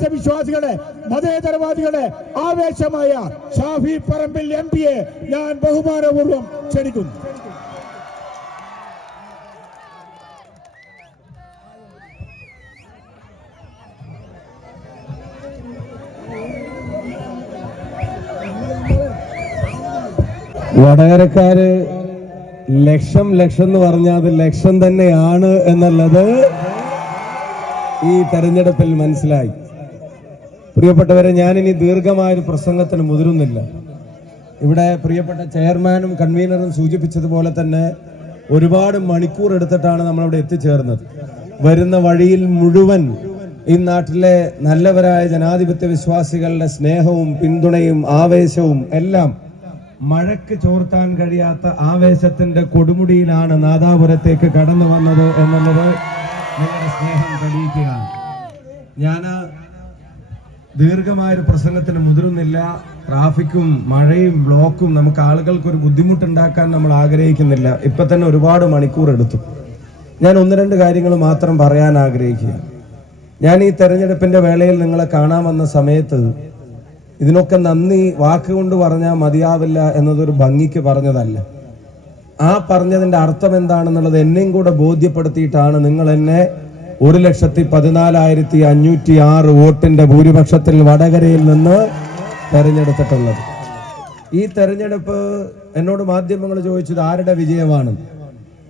ജനാധിപത്യ വിശ്വാസികളെ മതേതരവാദികളെ ആവേശമായ ഷാഫി പറമ്പിൽ എം പിയെ ഞാൻ ബഹുമാനപൂർവം ക്ഷണിക്കുന്നു. വടകരക്കാര് ലക്ഷം ലക്ഷം എന്ന് പറഞ്ഞാൽ അത് ലക്ഷം തന്നെയാണ് എന്നുള്ളത് ഈ തെരഞ്ഞെടുപ്പിൽ മനസ്സിലായി. പ്രിയപ്പെട്ടവരെ ഞാനിനി ദീർഘമായൊരു പ്രസംഗത്തിന് മുതിരുന്നില്ല. ഇവിടെ പ്രിയപ്പെട്ട ചെയർമാനും കൺവീനറും സൂചിപ്പിച്ചതുപോലെ തന്നെ ഒരുപാട് മണിക്കൂർ എടുത്തിട്ടാണ് നമ്മളിവിടെ എത്തിച്ചേർന്നത്. വരുന്ന വഴിയിൽ മുഴുവൻ ഈ നാട്ടിലെ നല്ലവരായ ജനാധിപത്യ വിശ്വാസികളുടെ സ്നേഹവും പിന്തുണയും ആവേശവും എല്ലാം മഴയ്ക്ക് ചോർത്താൻ കഴിയാത്ത ആവേശത്തിന്റെ കൊടുമുടിയിലാണ് നാദാപുരത്തേക്ക് കടന്നു വന്നത് എന്നുള്ളത് നിങ്ങളുടെ സ്നേഹം തെളിയിക്കുകയാണ്. ഞാൻ ദീർഘമായൊരു പ്രസംഗത്തിന് മുതിരുന്നില്ല ട്രാഫിക്കും മഴയും ബ്ലോക്കും നമുക്ക് ആളുകൾക്ക് ഒരു ബുദ്ധിമുട്ടുണ്ടാക്കാൻ നമ്മൾ ആഗ്രഹിക്കുന്നില്ല. ഇപ്പൊ തന്നെ ഒരുപാട് മണിക്കൂർ എടുത്തു. ഞാൻ ഒന്ന് രണ്ട് കാര്യങ്ങൾ മാത്രം പറയാൻ ആഗ്രഹിക്കുക. ഞാൻ ഈ തെരഞ്ഞെടുപ്പിന്റെ വേളയിൽ നിങ്ങളെ കാണാൻ വന്ന സമയത്ത് ഇതിനൊക്കെ നന്ദി വാക്കുകൊണ്ട് പറഞ്ഞാൽ മതിയാവില്ല എന്നതൊരു ഭംഗിക്ക് പറഞ്ഞതല്ല. ആ പറഞ്ഞതിന്റെ അർത്ഥം എന്താണെന്നുള്ളത് എന്നെയും കൂടെ ബോധ്യപ്പെടുത്തിയിട്ടാണ് നിങ്ങൾ എന്നെ ഒരു ലക്ഷത്തി പതിനാലായിരത്തി അഞ്ഞൂറ്റി ആറ് വോട്ടിന്റെ ഭൂരിപക്ഷത്തിൽ വടകരയിൽ നിന്ന് തെരഞ്ഞെടുത്തിട്ടുള്ളത്. ഈ തെരഞ്ഞെടുപ്പ് എന്നോട് മാധ്യമങ്ങൾ ചോദിച്ചത് ആരുടെ വിജയമാണ്?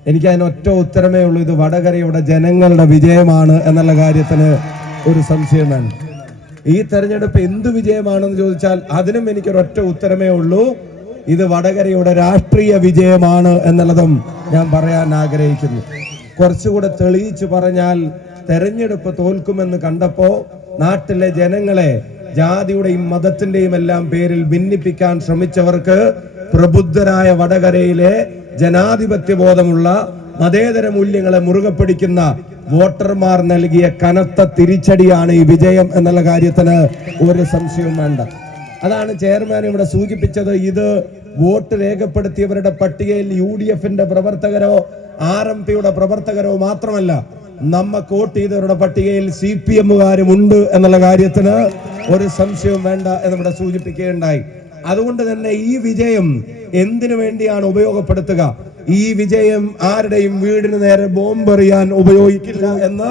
എനിക്ക് അതിനൊറ്റ ഉത്തരമേ ഉള്ളൂ. ഇത് വടകരയുടെ ജനങ്ങളുടെ വിജയമാണ് എന്നുള്ള കാര്യത്തിന് ഒരു സംശയം വേണം. ഈ തെരഞ്ഞെടുപ്പ് എന്ത് വിജയമാണെന്ന് ചോദിച്ചാൽ അതിനും എനിക്കൊരൊറ്റ ഉത്തരമേ ഉള്ളൂ. ഇത് വടകരയുടെ രാഷ്ട്രീയ വിജയമാണ് എന്നുള്ളതും ഞാൻ പറയാൻ ആഗ്രഹിക്കുന്നു. കുറച്ചുകൂടെ തെളിയിച്ചു പറഞ്ഞാൽ തെരഞ്ഞെടുപ്പ് തോൽക്കുമെന്ന് കണ്ടപ്പോ നാട്ടിലെ ജനങ്ങളെ ജാതിയുടെയും മതത്തിന്റെയും എല്ലാം പേരിൽ ഭിന്നിപ്പിക്കാൻ ശ്രമിച്ചവർക്ക് പ്രബുദ്ധരായ വടകരയിലെ ജനാധിപത്യ ബോധമുള്ള മതേതര മൂല്യങ്ങളെ മുറുകെ പിടിക്കുന്ന വോട്ടർമാർ നൽകിയ കനത്ത തിരിച്ചടിയാണ് ഈ വിജയം എന്നുള്ള കാര്യത്തിന് ഒരു സംശയവും വേണ്ട. അതാണ് ചെയർമാൻ ഇവിടെ സൂചിപ്പിച്ചത്. ഇത് വോട്ട് രേഖപ്പെടുത്തിയവരുടെ പട്ടികയിൽ യു ഡി എഫിന്റെ പ്രവർത്തകരോ ആർ എം പിയുടെ പ്രവർത്തകരോ മാത്രമല്ല നമ്മക്ക് വോട്ട് ചെയ്തവരുടെ പട്ടികയിൽ സി പി എമ്മുകാരും ഉണ്ട് എന്നുള്ള കാര്യത്തിന് ഒരു സംശയവും വേണ്ട എന്ന് ഇവിടെ സൂചിപ്പിക്കുകയുണ്ടായി. അതുകൊണ്ട് തന്നെ ഈ വിജയം എന്തിനു വേണ്ടിയാണ് ഉപയോഗപ്പെടുത്തുക? ഈ വിജയം ആരുടെയും വീടിന് നേരെ ബോംബെറിയാൻ ഉപയോഗിക്കില്ല എന്ന്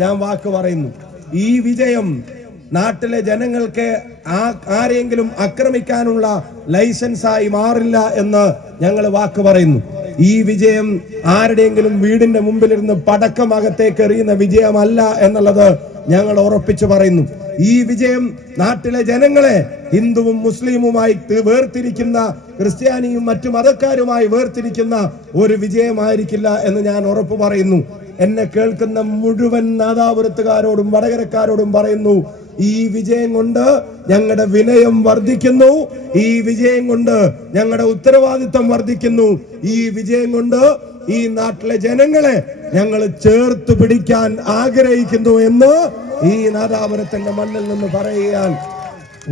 ഞാൻ വാക്ക് പറയുന്നു. ഈ വിജയം നാട്ടിലെ ജനങ്ങൾക്ക് ആ ആരെങ്കിലും ആക്രമിക്കാനുള്ള ലൈസൻസായി മാറില്ല എന്ന് ഞങ്ങൾ വാക്ക് പറയുന്നു. ഈ വിജയം ആരുടെയെങ്കിലും വീടിന്റെ മുമ്പിലിരുന്ന് പടക്കം അകത്തേക്ക് എറിയുന്ന വിജയമല്ല എന്നുള്ളത് ഞങ്ങൾ ഉറപ്പിച്ചു പറയുന്നു. ഈ വിജയം നാട്ടിലെ ജനങ്ങളെ ഹിന്ദുവും മുസ്ലിമുമായി വേർതിരിക്കുന്ന ക്രിസ്ത്യാനിയും മറ്റു മതക്കാരുമായി വേർതിരിക്കുന്ന ഒരു വിജയമായിരിക്കില്ല എന്ന് ഞാൻ ഉറപ്പു പറയുന്നു. എന്നെ കേൾക്കുന്ന മുഴുവൻ നാദാപുരത്തുകാരോടും വടകരക്കാരോടും പറയുന്നു ഈ വിജയം കൊണ്ട് ഞങ്ങളുടെ വിനയം വർദ്ധിക്കുന്നു. ഈ വിജയം കൊണ്ട് ഞങ്ങളുടെ ഉത്തരവാദിത്തം വർദ്ധിക്കുന്നു. ഈ വിജയം കൊണ്ട് ഈ നാട്ടിലെ ജനങ്ങളെ ഞങ്ങൾ ചേർത്ത് പിടിക്കാൻ ആഗ്രഹിക്കുന്നു എന്ന് ഈ നാദാപുരത്തിന്റെ മണ്ണിൽ നിന്ന് പറയുകയാൽ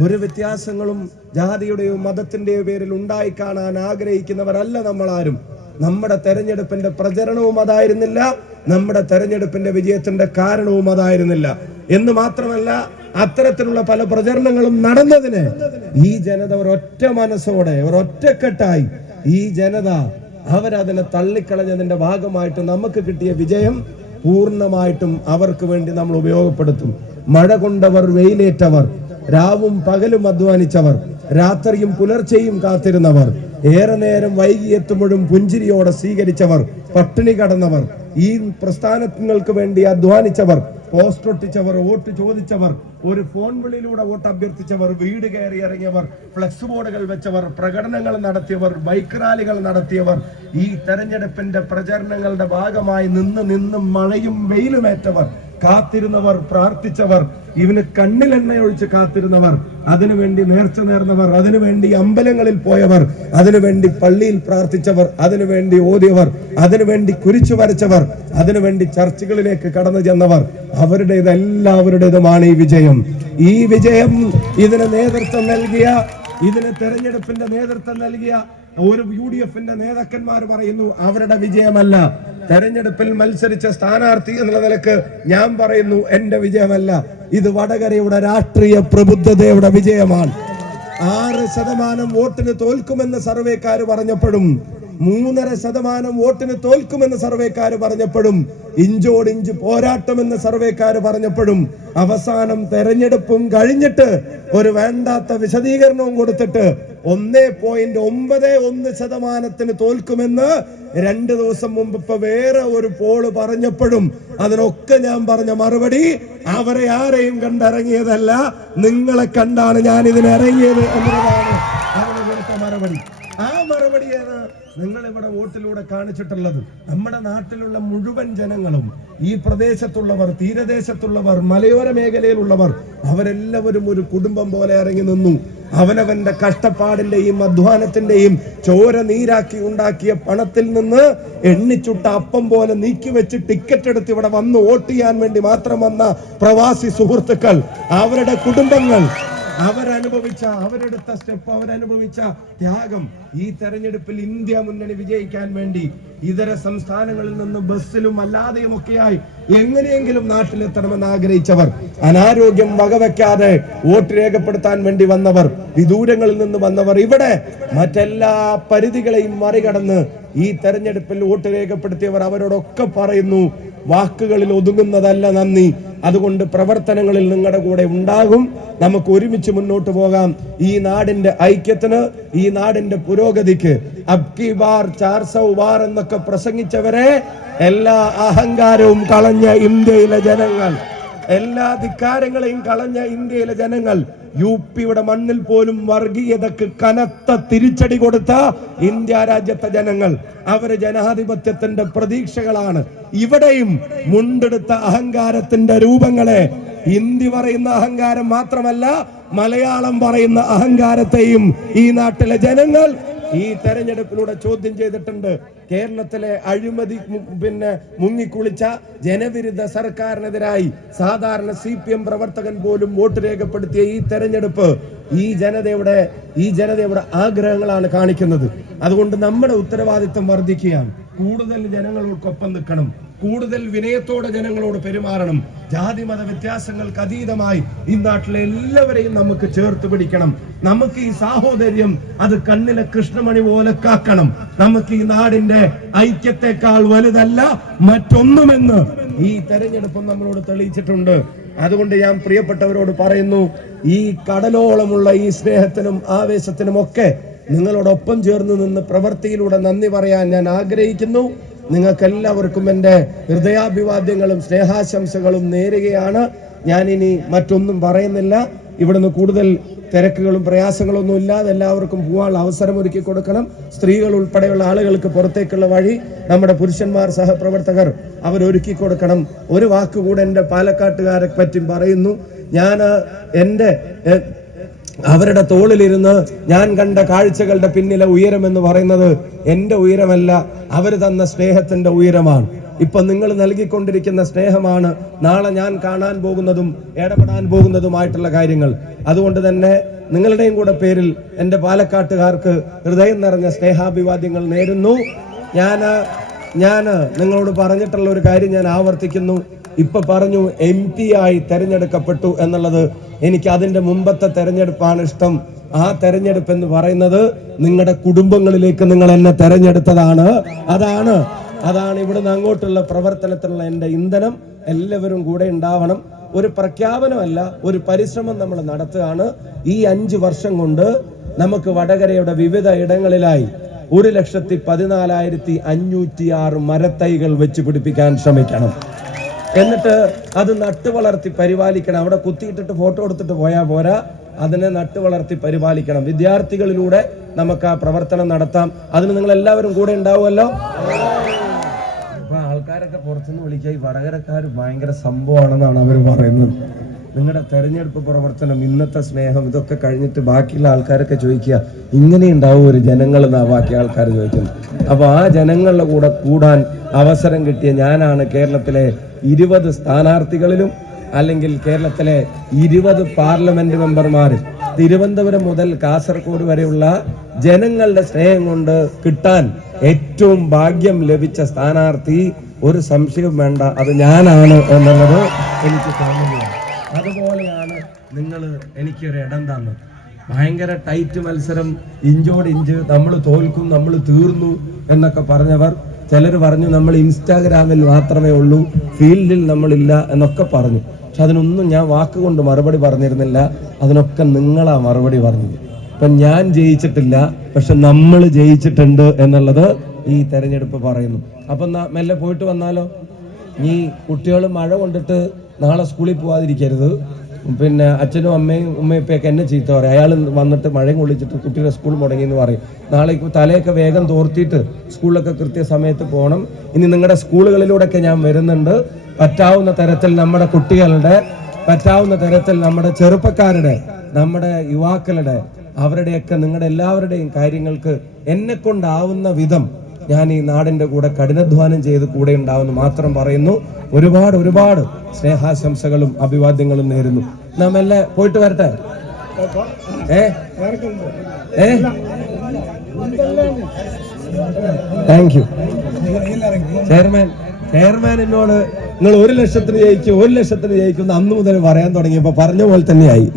ഒരു വ്യത്യാസങ്ങളും ജാതിയുടെയോ മതത്തിന്റെയോ പേരിൽ ഉണ്ടായി കാണാൻ ആഗ്രഹിക്കുന്നവരല്ല നമ്മൾ ആരും നമ്മുടെ തെരഞ്ഞെടുപ്പിന്റെ പ്രചരണവും അതായിരുന്നില്ല. നമ്മുടെ തെരഞ്ഞെടുപ്പിന്റെ വിജയത്തിന്റെ കാരണവും അതായിരുന്നില്ല. എന്ന് മാത്രമല്ല അത്തരത്തിലുള്ള പല പ്രചരണങ്ങളും നടന്നതിന് ഈ ജനത ഒരൊറ്റ മനസ്സോടെ ഒരൊറ്റക്കെട്ടായി ഈ ജനത അവരതിനെ തള്ളിക്കളഞ്ഞതിന്റെ ഭാഗമായിട്ട് നമുക്ക് കിട്ടിയ വിജയം പൂർണമായിട്ടും അവർക്ക് വേണ്ടി നമ്മൾ ഉപയോഗപ്പെടുത്തും. മഴ കൊണ്ടവർ വെയിലേറ്റവർ രാവും പകലും അധ്വാനിച്ചവർ രാത്രിയും പുലർച്ചെയും കാത്തിരുന്നവർ ഏറെ നേരം വൈകി എത്തുമ്പോഴും പുഞ്ചിരിയോടെ സ്വീകരിച്ചവർ പട്ടിണി കടന്നവർ ഈ പ്രസ്ഥാനങ്ങൾക്ക് വേണ്ടി അധ്വാനിച്ചവർ പോസ്റ്റ് ഒട്ടിച്ചവർ വോട്ട് ചോദിച്ചവർ ഒരു ഫോൺ വിളിയിലൂടെ വോട്ട് അഭ്യർത്ഥിച്ചവർ വീട് കയറി ഇറങ്ങിയവർ ഫ്ലക്സ് ബോർഡുകൾ വെച്ചവർ പ്രകടനങ്ങൾ നടത്തിയവർ ബൈക്ക് റാലികൾ നടത്തിയവർ ഈ തെരഞ്ഞെടുപ്പിന്റെ പ്രചരണങ്ങളുടെ ഭാഗമായി നിന്ന് നിന്ന് മഴയും വെയിലുമേറ്റവർ കാത്തിരുന്നവർ പ്രാർത്ഥിച്ചവർ ഇവന് കണ്ണിൽ എണ്ണയൊഴിച്ച് കാത്തിരുന്നവർ അതിനുവേണ്ടി നേർച്ച നേർന്നവർ അതിനുവേണ്ടി അമ്പലങ്ങളിൽ പോയവർ അതിനുവേണ്ടി പള്ളിയിൽ പ്രാർത്ഥിച്ചവർ അതിനുവേണ്ടി ഓതിയവർ അതിനുവേണ്ടി കുരിച്ചു വരച്ചവർ അതിനുവേണ്ടി ചർച്ചുകളിലേക്ക് കടന്നു ചെന്നവർ അവരുടേത് എല്ലാവരുടേതുമാണ് ഈ വിജയം. ഈ വിജയം ഇതിന് നേതൃത്വം നൽകിയ ഇതിന് തെരഞ്ഞെടുപ്പിന്റെ നേതൃത്വം നൽകിയ ഒരു യു ഡി എഫിന്റെ നേതാക്കന്മാർ പറയുന്നു അവരുടെ വിജയമല്ല. തെരഞ്ഞെടുപ്പിൽ മത്സരിച്ച സ്ഥാനാർത്ഥി എന്നുള്ള നിലയ്ക്ക് ഞാൻ പറയുന്നു എന്റെ വിജയമല്ല. ഇത് വടകരയുടെ രാഷ്ട്രീയ പ്രബുദ്ധതയുടെ വിജയമാണ്. ആറ് ശതമാനം വോട്ടിന് തോൽക്കുമെന്ന് സർവേക്കാർ പറഞ്ഞപ്പോഴും മൂന്നര ശതമാനം വോട്ടിന് തോൽക്കുമെന്ന് സർവേക്കാർ പറഞ്ഞപ്പോഴും ഇഞ്ചോടിഞ്ച് പോരാട്ടമെന്ന് സർവേക്കാർ പറഞ്ഞപ്പോഴും അവസാനം തെരഞ്ഞെടുപ്പും കഴിഞ്ഞിട്ട് ഒരു വേണ്ടാത്ത വിശദീകരണവും കൊടുത്തിട്ട് ഒന്നേ പോയിന്റ് ഒമ്പത് ഒന്ന് ശതമാനത്തിന് തോൽക്കുമെന്ന് രണ്ട് ദിവസം മുമ്പ് ഇപ്പൊ വേറെ ഒരു പോൾ പറഞ്ഞപ്പോഴും അതിനൊക്കെ ഞാൻ പറഞ്ഞ മറുപടി അവരെ ആരെയും കണ്ടിറങ്ങിയതല്ല നിങ്ങളെ കണ്ടാണ് ഞാൻ ഇതിന് ഇറങ്ങിയത് എന്നുള്ളതാണ് അതിന് കൊടുത്ത മറുപടി. ആ മറുപടിയാണ് നിങ്ങൾ ഇവിടെ വോട്ടിലൂടെ കാണിച്ചിട്ടുള്ളത് നമ്മുടെ നാട്ടിലുള്ള മുഴുവൻ ജനങ്ങളും ഈ പ്രദേശത്തുള്ളവർ തീരദേശത്തുള്ളവർ മലയോര മേഖലയിലുള്ളവർ അവരെല്ലാവരും ഒരു കുടുംബം പോലെ ഇറങ്ങി നിന്നു. അവനവന്റെ കഷ്ടപ്പാടിന്റെയും അധ്വാനത്തിന്റെയും ചോര നീരാക്കി ഉണ്ടാക്കിയ പണത്തിൽ നിന്ന് എണ്ണിച്ചുട്ട അപ്പം പോലെ നീക്കി വെച്ച് ടിക്കറ്റ് എടുത്ത് ഇവിടെ വന്ന് വോട്ട് ചെയ്യാൻ വേണ്ടി മാത്രം വന്ന പ്രവാസി സുഹൃത്തുക്കൾ അവരുടെ കുടുംബങ്ങൾ അവരനുഭവിച്ച അവരെടുത്ത സ്റ്റെപ്പ് അവരനുഭവിച്ച ത്യാഗം ഈ തെരഞ്ഞെടുപ്പിൽ ഇന്ത്യ മുന്നണി വിജയിക്കാൻ വേണ്ടി ഇതര സംസ്ഥാനങ്ങളിൽ നിന്ന് ബസ്സിലും അല്ലാതെയും ഒക്കെയായി എങ്ങനെയെങ്കിലും നാട്ടിലെത്തണമെന്ന് ആഗ്രഹിച്ചവർ അനാരോഗ്യം വകവെക്കാതെ വോട്ട് രേഖപ്പെടുത്താൻ വേണ്ടി വന്നവർ വിദൂരങ്ങളിൽ നിന്ന് വന്നവർ ഇവിടെ മറ്റെല്ലാ പരിധികളെയും മറികടന്ന് ഈ തെരഞ്ഞെടുപ്പിൽ വോട്ട് രേഖപ്പെടുത്തിയവർ അവരോടൊക്കെ പറയുന്നു വാക്കുകളിൽ ഒതുങ്ങുന്നതല്ല നന്ദി. അതുകൊണ്ട് പ്രവർത്തനങ്ങളിൽ നിങ്ങളുടെ കൂടെ ഉണ്ടാകും. നമുക്ക് ഒരുമിച്ച് മുന്നോട്ട് പോകാം. ഈ നാടിന്റെ ഐക്യത്തിന് ഈ നാടിന്റെ പുരോഗതിക്ക്. അബ്കി ബാർ ചാർ ബാർ എന്നൊക്കെ പ്രസംഗിച്ചവരെ എല്ലാ അഹങ്കാരവും കളഞ്ഞ ഇന്ത്യയിലെ ജനങ്ങൾ. എല്ലാ ധിക്കാരങ്ങളെയും കളഞ്ഞ ഇന്ത്യയിലെ ജനങ്ങൾ യു പിയുടെ മണ്ണിൽ പോലും വർഗീയതക്ക് കനത്ത തിരിച്ചടി കൊടുത്ത ഇന്ത്യ രാജ്യത്തെ ജനങ്ങൾ. അവർ ജനാധിപത്യത്തിന്റെ പ്രതീക്ഷകളാണ്. ഇവിടെയും മുണ്ടെടുത്ത അഹങ്കാരത്തിന്റെ രൂപങ്ങളെ ഹിന്ദി പറയുന്ന അഹങ്കാരം മാത്രമല്ല മലയാളം പറയുന്ന അഹങ്കാരത്തെയും ഈ നാട്ടിലെ ജനങ്ങൾ ഈ തെരഞ്ഞെടുപ്പിലൂടെ ചോദ്യം ചെയ്തിട്ടുണ്ട്. കേരളത്തിലെ അഴിമതി പിന്നെ മുങ്ങിക്കുളിച്ച ജനവിരുദ്ധ സർക്കാരിനെതിരായി സാധാരണ സി പി എം പ്രവർത്തകൻ പോലും വോട്ട് രേഖപ്പെടുത്തിയ ഈ തെരഞ്ഞെടുപ്പ് ഈ ജനതയുടെ ഈ ജനതയുടെ ആഗ്രഹങ്ങളാണ് കാണിക്കുന്നത്. അതുകൊണ്ട് നമ്മുടെ ഉത്തരവാദിത്വം വർദ്ധിക്കുകയാണ്. കൂടുതൽ ജനങ്ങളോടൊപ്പം നിൽക്കണം. കൂടുതൽ വിനയത്തോടെ ജനങ്ങളോട് പെരുമാറണം. ജാതി മത വ്യത്യാസങ്ങൾക്ക് അതീതമായി ഈ നാട്ടിലെ എല്ലാവരെയും നമുക്ക് ചേർത്ത് പിടിക്കണം. നമുക്ക് ഈ സാഹോദര്യം അത് കണ്ണിലെ കൃഷ്ണമണി പോലെ കാക്കണം. നമുക്ക് ഈ നാടിന്റെ ഐക്യത്തെക്കാൾ വലുതല്ല മറ്റൊന്നുമെന്ന് ഈ തെരഞ്ഞെടുപ്പ് നമ്മളോട് തെളിയിച്ചിട്ടുണ്ട്. അതുകൊണ്ട് ഞാൻ പ്രിയപ്പെട്ടവരോട് പറയുന്നു ഈ കടലോളമുള്ള ഈ സ്നേഹത്തിനും ആവേശത്തിനും ഒക്കെ നിങ്ങളോടൊപ്പം ചേർന്ന് നിന്ന് പ്രവൃത്തിയിലൂടെ നന്ദി പറയാൻ ഞാൻ ആഗ്രഹിക്കുന്നു. നിങ്ങൾക്കെല്ലാവർക്കും എന്റെ ഹൃദയാഭിവാദ്യങ്ങളും സ്നേഹാശംസകളും നേരുകയാണ്. ഞാൻ ഇനി മറ്റൊന്നും പറയുന്നില്ല. ഇവിടുന്ന് കൂടുതൽ തിരക്കുകളും പ്രയാസങ്ങളൊന്നും ഇല്ലാതെ എല്ലാവർക്കും പോകാനുള്ള അവസരം ഒരുക്കി കൊടുക്കണം. സ്ത്രീകൾ ഉൾപ്പെടെയുള്ള ആളുകൾക്ക് പുറത്തേക്കുള്ള വഴി നമ്മുടെ പുരുഷന്മാർ സഹപ്രവർത്തകർ അവരൊരുക്കി കൊടുക്കണം. ഒരു വാക്കുകൂടെ എന്റെ പാലക്കാട്ടുകാരെ പറ്റി പറയുന്നു. ഞാൻ എന്റെ അവരുടെ തോളിലിരുന്ന് ഞാൻ കണ്ട കാഴ്ചകളുടെ പിന്നിലെ ഉയരം എന്ന് പറയുന്നത് എന്റെ ഉയരമല്ല അവർ തന്ന സ്നേഹത്തിന്റെ ഉയരമാണ്. ഇപ്പൊ നിങ്ങൾ നൽകിക്കൊണ്ടിരിക്കുന്ന സ്നേഹമാണ് നാളെ ഞാൻ കാണാൻ പോകുന്നതും ഇടപെടാൻ പോകുന്നതുമായിട്ടുള്ള കാര്യങ്ങൾ. അതുകൊണ്ട് തന്നെ നിങ്ങളുടെയും കൂടെ പേരിൽ എന്റെ പാലക്കാട്ടുകാർക്ക് ഹൃദയം നിറഞ്ഞ സ്നേഹാഭിവാദ്യങ്ങൾ നേരുന്നു. ഞാൻ ഞാൻ നിങ്ങളോട് പറഞ്ഞിട്ടുള്ള ഒരു കാര്യം ഞാൻ ആവർത്തിക്കുന്നു. ഇപ്പൊ പറഞ്ഞു എം പി ആയി തെരഞ്ഞെടുക്കപ്പെട്ടു എന്നുള്ളത് എനിക്ക് അതിന്റെ മുമ്പത്തെ തെരഞ്ഞെടുപ്പാണ് ഇഷ്ടം. ആ തെരഞ്ഞെടുപ്പ് എന്ന് പറയുന്നത് നിങ്ങളുടെ കുടുംബങ്ങളിലേക്ക് നിങ്ങൾ എന്നെ തെരഞ്ഞെടുത്തതാണ്. അതാണ് അതാണ് ഇവിടുന്ന് അങ്ങോട്ടുള്ള പ്രവർത്തനത്തിനുള്ള എന്റെ ഇന്ധനം. എല്ലാവരും കൂടെ ഉണ്ടാവണം. ഒരു പ്രഖ്യാപനമല്ല ഒരു പരിശ്രമം നമ്മൾ നടത്തുകയാണ്. ഈ അഞ്ച് വർഷം കൊണ്ട് നമുക്ക് വടകരയുടെ വിവിധ ഇടങ്ങളിലായി ഒരു ലക്ഷത്തി പതിനാലായിരത്തി അഞ്ഞൂറ്റി ആറ് മരത്തൈകൾ വെച്ച് പിടിപ്പിക്കാൻ ശ്രമിക്കണം. എന്നിട്ട് അത് നട്ടു വളർത്തി പരിപാലിക്കണം. അവിടെ കുത്തിയിട്ടിട്ട് ഫോട്ടോ എടുത്തിട്ട് പോയാൽ പോരാ. അതിനെ നട്ടു വളർത്തി പരിപാലിക്കണം. വിദ്യാർത്ഥികളിലൂടെ നമുക്ക് ആ പ്രവർത്തനം നടത്താം. അതിന് നിങ്ങൾ എല്ലാവരും കൂടെ ഉണ്ടാവുമല്ലോ? ആൾക്കാരൊക്കെ പുറത്തുനിന്ന് വിളിക്കുക. ഈ വടകരക്കാർ ഭയങ്കര സംഭവമാണെന്നാണ് അവർ പറയുന്നത്. നിങ്ങളുടെ തെരഞ്ഞെടുപ്പ് പ്രവർത്തനം ഇന്നത്തെ സ്നേഹം ഇതൊക്കെ കഴിഞ്ഞിട്ട് ബാക്കിയുള്ള ആൾക്കാരൊക്കെ ചോദിക്കുക ഇങ്ങനെ ഉണ്ടാവും ഒരു ജനങ്ങൾ എന്നാ ബാക്കി ആൾക്കാർ ചോദിക്കുന്നത്? അപ്പോൾ ആ ജനങ്ങളുടെ കൂടെ കൂടാൻ അവസരം കിട്ടിയ ഞാനാണ് കേരളത്തിലെ ഇരുപത് സ്ഥാനാർത്ഥികളിലും അല്ലെങ്കിൽ കേരളത്തിലെ ഇരുപത് പാർലമെന്റ് മെമ്പർമാരും. തിരുവനന്തപുരം മുതൽ കാസർഗോഡ് വരെയുള്ള ജനങ്ങളുടെ സ്നേഹം കൊണ്ട് കിട്ടാൻ ഏറ്റവും ഭാഗ്യം ലഭിച്ച സ്ഥാനാർത്ഥി ഒരു സംശയവും വേണ്ട അത് ഞാനാണ് എന്നുള്ളത് എനിക്ക് തോന്നുന്നു അതുപോലെയാണ് നിങ്ങൾ എനിക്കൊരു ഇടം തന്നത്. ഭയങ്കര ടൈറ്റ് മത്സരം ഇഞ്ചോട് ഇഞ്ച് നമ്മൾ തോൽക്കും നമ്മൾ തീർന്നു എന്നൊക്കെ പറഞ്ഞവർ ചിലർ പറഞ്ഞു നമ്മൾ ഇൻസ്റ്റാഗ്രാമിൽ മാത്രമേ ഉള്ളൂ ഫീൽഡിൽ നമ്മളില്ല എന്നൊക്കെ പറഞ്ഞു. പക്ഷെ അതിനൊന്നും ഞാൻ വാക്കുകൊണ്ട് മറുപടി പറഞ്ഞിരുന്നില്ല അതിനൊക്കെ നിങ്ങളാ മറുപടി പറഞ്ഞത്. ഇപ്പം ഞാൻ ജയിച്ചിട്ടില്ല പക്ഷെ നമ്മൾ ജയിച്ചിട്ടുണ്ട് എന്നുള്ളത് ഈ തെരഞ്ഞെടുപ്പ് പറയുന്നു. അപ്പം മെല്ലെ പോയിട്ട് വന്നാലോ? ഈ കുട്ടികൾ മഴ കൊണ്ടിട്ട് നാളെ സ്കൂളിൽ പോവാതിരിക്കരുത്. പിന്നെ അച്ഛനും അമ്മയും ഉമ്മയപ്പയൊക്കെ എന്നെ ചീത്ത പറയും. അയാൾ വന്നിട്ട് മഴയും കൊള്ളിച്ചിട്ട് കുട്ടിയുടെ സ്കൂൾ മുടങ്ങി എന്ന് പറയും. നാളെ തലയൊക്കെ വേഗം തോർത്തിയിട്ട് സ്കൂളിലൊക്കെ കൃത്യസമയത്ത് പോകണം. ഇനി നിങ്ങളുടെ സ്കൂളുകളിലൂടെയൊക്കെ ഞാൻ വരുന്നുണ്ട്. പറ്റാവുന്ന തരത്തിൽ നമ്മുടെ കുട്ടികളുടെ പറ്റാവുന്ന തരത്തിൽ നമ്മുടെ ചെറുപ്പക്കാരുടെ നമ്മുടെ യുവാക്കളുടെ അവരുടെയൊക്കെ നിങ്ങളുടെ എല്ലാവരുടെയും കാര്യങ്ങൾക്ക് എന്നെ കൊണ്ടാവുന്ന വിധം ഞാൻ ഈ നാടിന്റെ കൂടെ കഠിനാധ്വാനം ചെയ്ത് കൂടെ ഉണ്ടാവുമെന്ന് മാത്രം പറയുന്നു. ഒരുപാട് ഒരുപാട് സ്നേഹാശംസകളും അഭിവാദ്യങ്ങളും നേരുന്നു. നാം പോയിട്ട് വരട്ടെ? താങ്ക് യു ചെയർമാൻ ചെയർമാൻ എന്നോട് നിങ്ങൾ ഒരു ലക്ഷത്തിന് ജയിക്കും ഒരു ലക്ഷത്തിന് ജയിക്കും അന്ന് മുതൽ പറയാൻ തുടങ്ങിയപ്പോ പറഞ്ഞ പോലെ തന്നെയായി